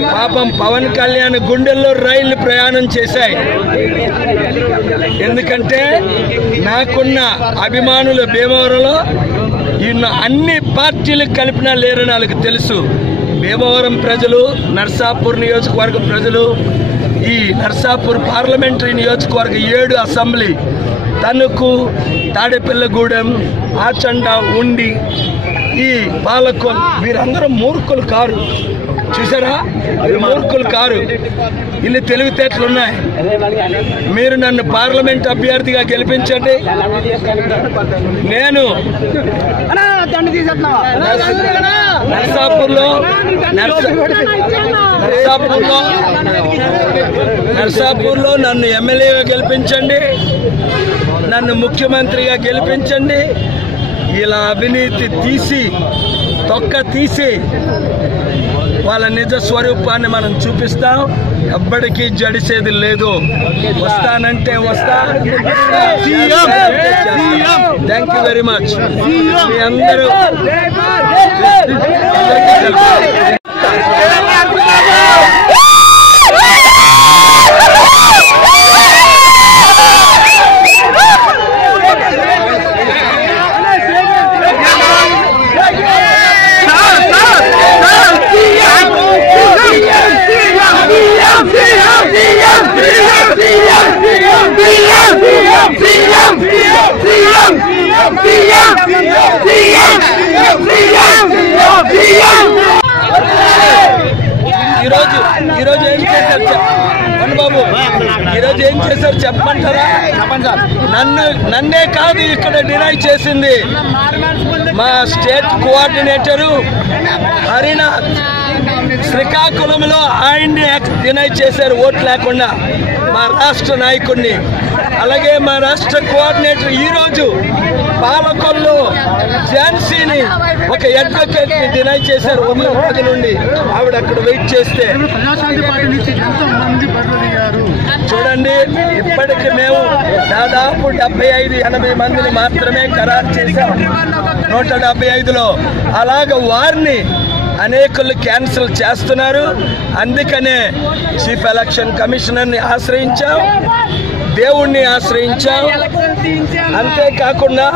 పాపం పవన్ కళ్యాణ్ గుండెల్లో రైళ్ళు ప్రయాణం చేశాయి. ఎందుకంటే నాకున్న అభిమానుల భీమవరంలో ఈయన అన్ని పార్టీలు కలిపినా లేరని వాళ్ళకి తెలుసు. భీమవరం ప్రజలు నర్సాపూర్ నియోజకవర్గ ప్రజలు ఈ నర్సాపూర్ పార్లమెంటరీ నియోజకవర్గ ఏడు అసెంబ్లీ. తణుకు తాడేపల్లగూడెం ఆచండ ఉండి ఈ పాలకొల్ వీరందరూ మూర్ఖులు కారు. చూసారా మూర్ఖులు కారు. ఇన్ని తెలివితేటలు ఉన్నాయి. మీరు నన్ను పార్లమెంట్ అభ్యర్థిగా గెలిపించండి. నేను నర్సాపూర్లో నర్స- నర్సాపూర్లో నర్సాపూర్లో నన్ను ఎమ్మెల్యేగా గెలిపించండి. నన్ను ముఖ్యమంత్రిగా గెలిపించండి. ఇలా అవినీతి తీసి తొక్క తీసి వాళ్ళ నిజ స్వరూపాన్ని మనం చూపిస్తాం. ఎప్పటికీ జడిసేది లేదు. వస్తానంటే వస్తా. థ్యాంక్ యూ వెరీ మచ్ మీ అందరూ ఈరోజు ఏం చేశారు చెప్పమంటారా? నన్ను నన్నే కాదు ఇక్కడ డినై చేసింది. మా స్టేట్ కోఆర్డినేటరు హరినాథ్. శ్రీకాకుళంలో ఆయన్ని డినై చేశారు ఓట్లు లేకుండా. మా రాష్ట్ర నాయకుడిని. అలాగే మా రాష్ట్ర కోఆర్డినేటర్ ఈరోజు పాలకొల్లు ఝాన్సీని ఒక అడ్వకేట్ని డినై చేశారు ఉదయం పది నుండి. ఆవిడ అక్కడ వెయిట్ చేస్తే. చూడండి ఇప్పటికి మేము దాదాపు డెబ్బై ఐదు ఎనభై మందిని మాత్రమే ఖరారు చేశాం. నూట డెబ్బై ఐదులో. అలాగ వారిని అనేకులు క్యాన్సిల్ చేస్తున్నారు. అందుకనే చీఫ్ ఎలక్షన్ కమిషనర్ని ఆశ్రయించాం దేవుణ్ణి ఆశ్రయించాం. అంతేకాకుండా